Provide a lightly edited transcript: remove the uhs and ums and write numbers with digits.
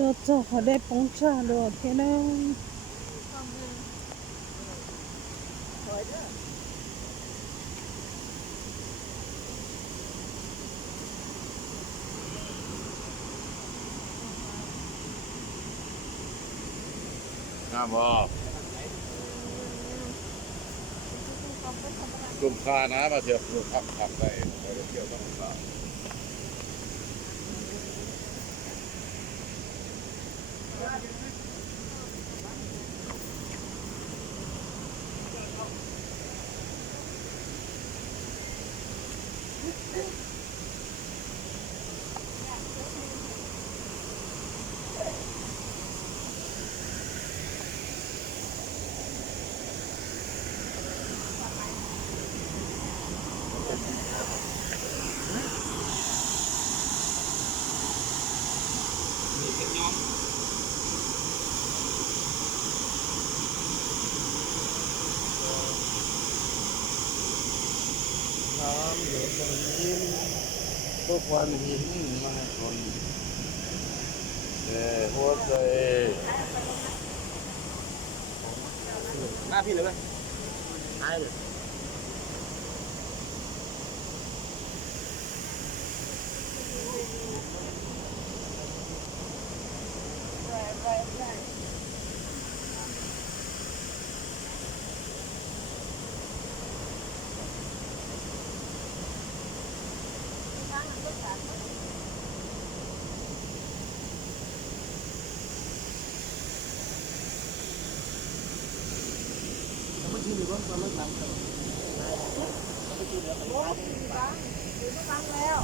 저저 거래 봉차로 되는งามบ่คุ้มค่านะมาเที่ยวปลูกผักได้ไปเที่ยวต้องสาน้ำเหลือตรงนี้ทุกวันหินมาให้คนหัวใจหน้าพี่เลยไหมใช่เลยไม่ชิมหรือว่ามันไม่ทำเลยไม่ชิมแล้วไม่ฟังแล้ว